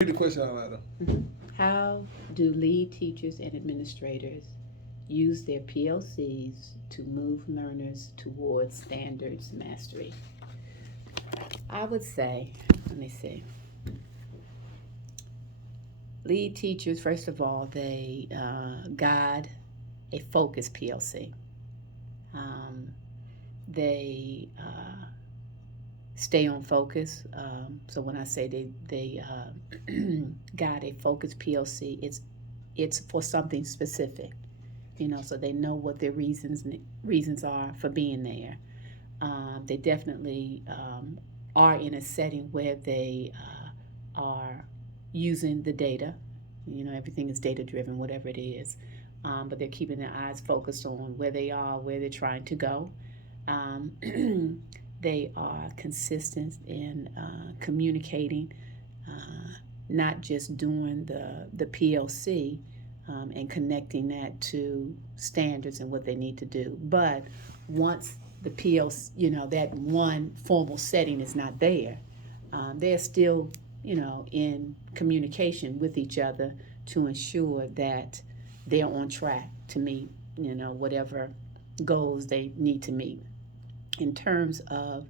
Read the question out loud. Mhm. How do lead teachers and administrators use their PLCs to move learners towards standards mastery? I would say, let me see, lead teachers, first of all, they guide a focused PLC. Um, they stay on focus. So when I say they guide a focused PLC, it's for something specific. So they know what their reasons are for being there. They definitely are in a setting where they are using the data. Everything is data driven, whatever it is. But they're keeping their eyes focused on where they are, where they're trying to go. Um, they are consistent in communicating, not just doing the PLC and connecting that to standards and what they need to do. But once the PLC, that one formal setting is not there, they're still, in communication with each other to ensure that they're on track to meet, whatever goals they need to meet. In terms of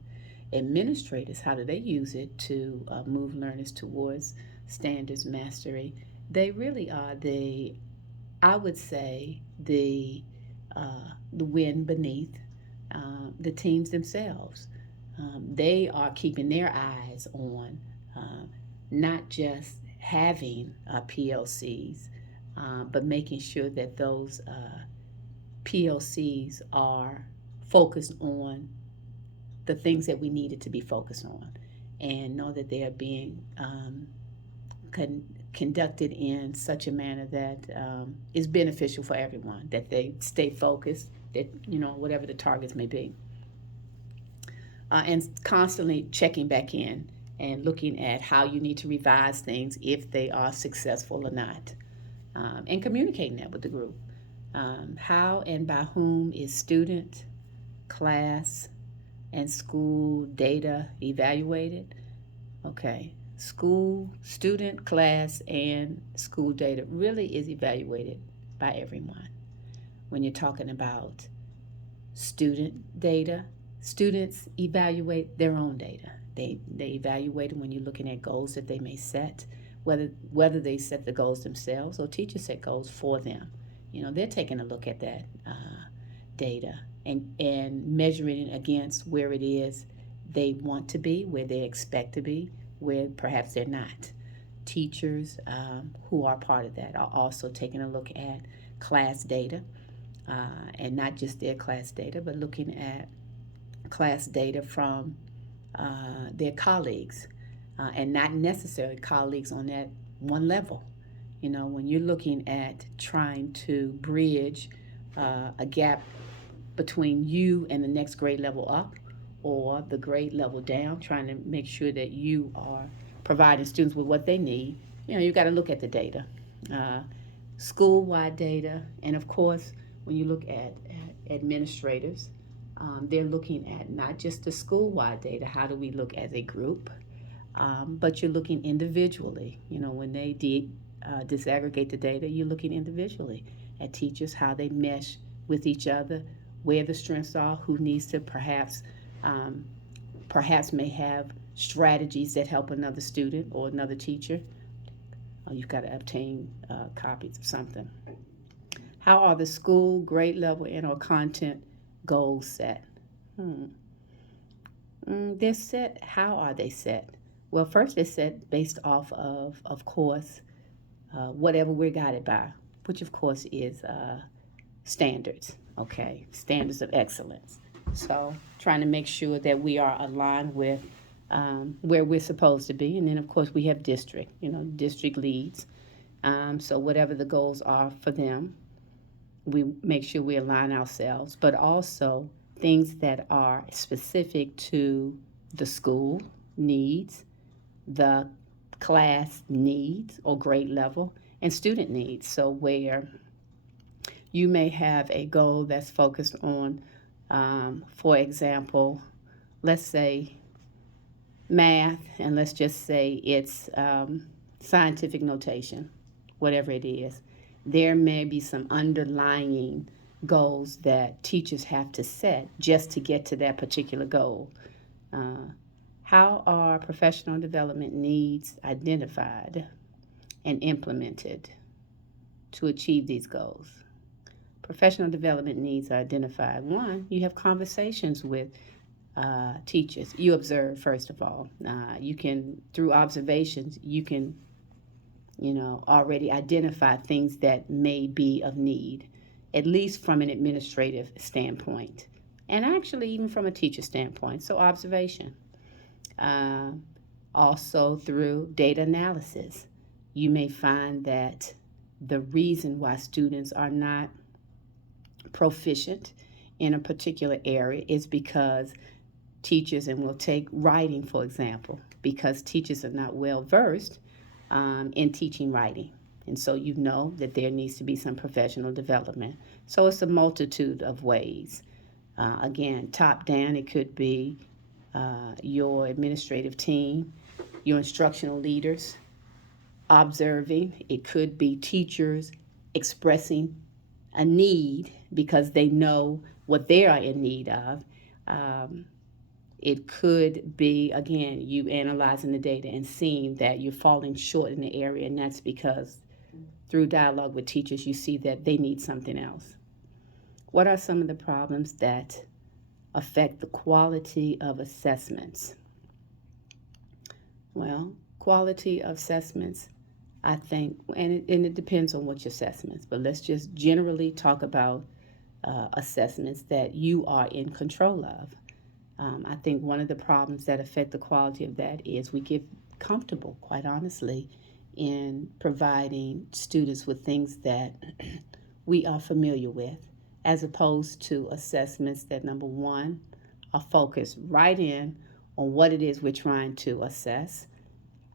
administrators, how do they use it to move learners towards standards mastery? They really are I would say, the wind beneath the teams themselves. They are keeping their eyes on not just having PLCs, but making sure that those PLCs are focused on the things that we needed to be focused on, and know that they are being conducted in such a manner that is beneficial for everyone, that they stay focused, that, whatever the targets may be. And constantly checking back in and looking at how you need to revise things if they are successful or not, and communicating that with the group. How and by whom is student, class, and school data evaluated? Okay, school, student, class, and school data really is evaluated by everyone. When you're talking about student data, students evaluate their own data. They evaluate it when you're looking at goals that they may set, whether they set the goals themselves or teachers set goals for them. They're taking a look at that data and measuring it against where it is they want to be, where they expect to be, where perhaps they're not. Teachers who are part of that are also taking a look at class data, and not just their class data, but looking at class data from their colleagues, and not necessarily colleagues on that one level. When you're looking at trying to bridge a gap between you and the next grade level up or the grade level down, trying to make sure that you are providing students with what they need, you got to look at the data, uh, school wide data. And of course, when you look at administrators, they're looking at not just the school wide data, how do we look as a group, but you're looking individually. When they disaggregate the data, you're looking individually at teachers, how they mesh with each other, where the strengths are, who needs to um, perhaps may have strategies that help another student or another teacher. You've got to obtain copies of something. How are the school, grade level, and or content goals set? Hmm. They're set. How are they set? Well, first they're set based off of course, whatever we're guided by, which of course is standards. Okay, standards of excellence. So trying to make sure that we are aligned with where we're supposed to be, and then of course we have district. District leads. So whatever the goals are for them, we make sure we align ourselves, but also things that are specific to the school needs, the class needs or grade level, and student needs. So, where you may have a goal that's focused on, for example, let's say math, and let's just say it's scientific notation, whatever it is. There may be some underlying goals that teachers have to set just to get to that particular goal. Uh, how are professional development needs identified and implemented to achieve these goals? Professional development needs are identified. One, you have conversations with teachers. You observe, first of all. You can, through observations, you can, already identify things that may be of need, at least from an administrative standpoint, and actually even from a teacher standpoint. So, observation. Uh, Also, through data analysis, you may find that the reason why students are not proficient in a particular area is because teachers, and we'll take writing for example, because teachers are not well versed in teaching writing. And so you know that there needs to be some professional development. So it's a multitude of ways. Again, top down, it could be your administrative team, your instructional leaders observing. It could be teachers expressing a need because they know what they are in need of. Um, it could be, again, you analyzing the data and seeing that you're falling short in the area, and that's because through dialogue with teachers, you see that they need something else. What are some of the problems that affect the quality of assessments? Well, quality of assessments, I think, and it depends on what your assessments, but let's just generally talk about assessments that you are in control of. I think one of the problems that affect the quality of that is we get comfortable, quite honestly, in providing students with things that we are familiar with, as opposed to assessments that, number one, are focused right in on what it is we're trying to assess.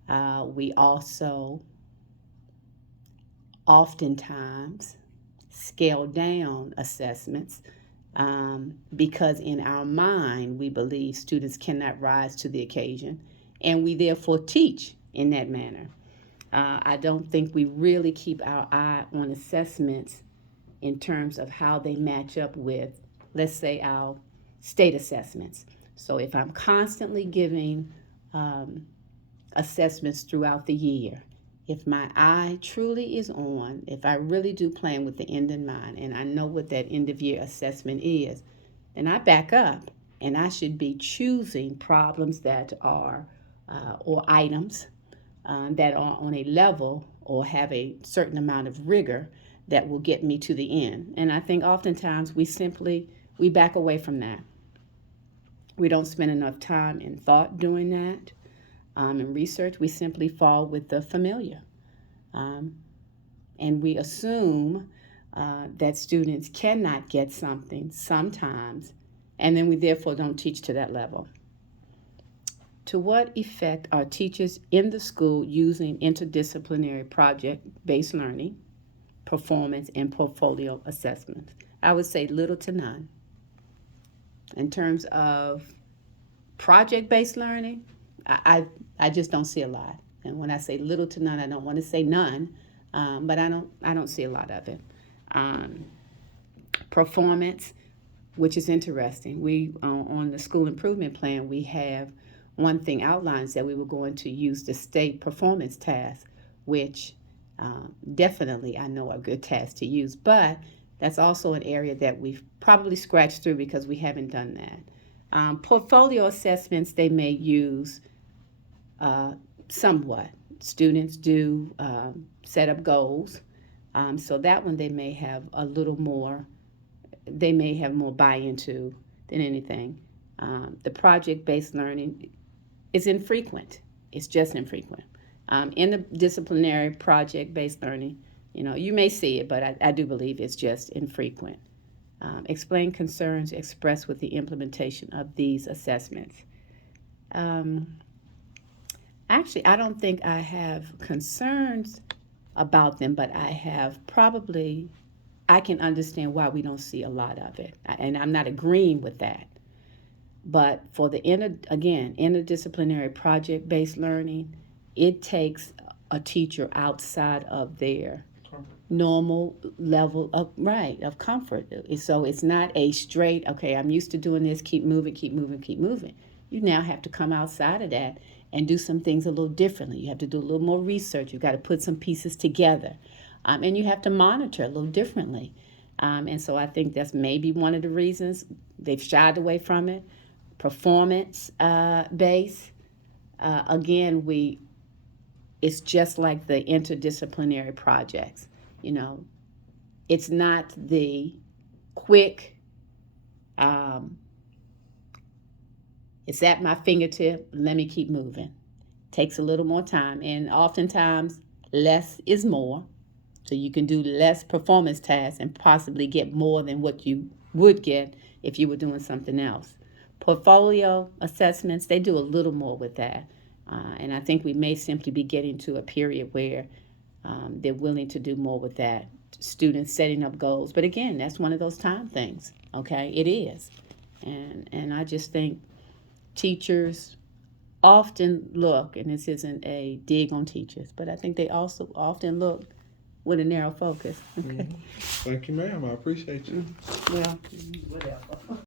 We also oftentimes scale down assessments because in our mind we believe students cannot rise to the occasion, and we therefore teach in that manner. I don't think we really keep our eye on assessments in terms of how they match up with, let's say, our state assessments. So if I'm constantly giving assessments throughout the year, if my eye truly is on, if I really do plan with the end in mind, and I know what that end of year assessment is, then I back up and I should be choosing problems that are, or items that are on a level or have a certain amount of rigor that will get me to the end. And I think oftentimes we back away from that. We don't spend enough time and thought doing that. In research, we simply fall with the familiar. And we assume that students cannot get something sometimes, and then we therefore don't teach to that level. To what effect are teachers in the school using interdisciplinary project-based learning, performance, and portfolio assessments? I would say little to none. In terms of project-based learning, I just don't see a lot. And when I say little to none, I don't want to say none, but I don't see a lot of it. Performance, which is interesting. We on the school improvement plan, we have one thing outlines that we were going to use the state performance task, which definitely I know are good tasks to use, but that's also an area that we've probably scratched through because we haven't done that. Portfolio assessments they may use somewhat. Students do set up goals, so that one they may have a little more, they may have more buy-in to than anything. The project-based learning is infrequent. It's just infrequent. In the disciplinary project-based learning, you may see it, but I do believe it's just infrequent. Explain concerns expressed with the implementation of these assessments. Actually, I don't think I have concerns about them, but I can understand why we don't see a lot of it. And I'm not agreeing with that. But for the interdisciplinary project-based learning, it takes a teacher outside of their normal level of comfort. So it's not a straight, okay, I'm used to doing this, keep moving, keep moving, keep moving. You now have to come outside of that and do some things a little differently. You have to do a little more research. You've got to put some pieces together. And you have to monitor a little differently. And so I think that's maybe one of the reasons they've shied away from it. Performance based. Again, it's just like the interdisciplinary projects. You know, it's not the quick, it's at my fingertip, let me keep moving. Takes a little more time, and oftentimes less is more. So you can do less performance tasks and possibly get more than what you would get if you were doing something else. Portfolio assessments, they do a little more with that. And I think we may simply be getting to a period where they're willing to do more with that. Students setting up goals. But again, that's one of those time things, okay? It is. And I just think teachers often look, and this isn't a dig on teachers, but I think they also often look with a narrow focus. Okay. Thank you, ma'am. I appreciate you. Well, whatever.